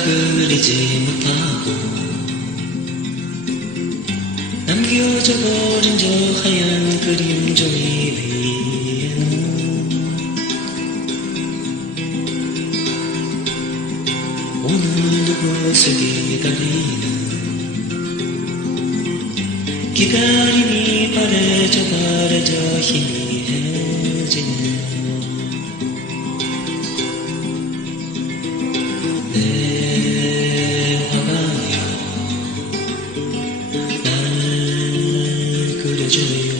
그리지 못하고 남겨져 버린 저 하얀 그림 종이 위에는 오늘 누구를 기다리는 기다림이 바래져 희미해지네. 내 화가여 날 그려줘요.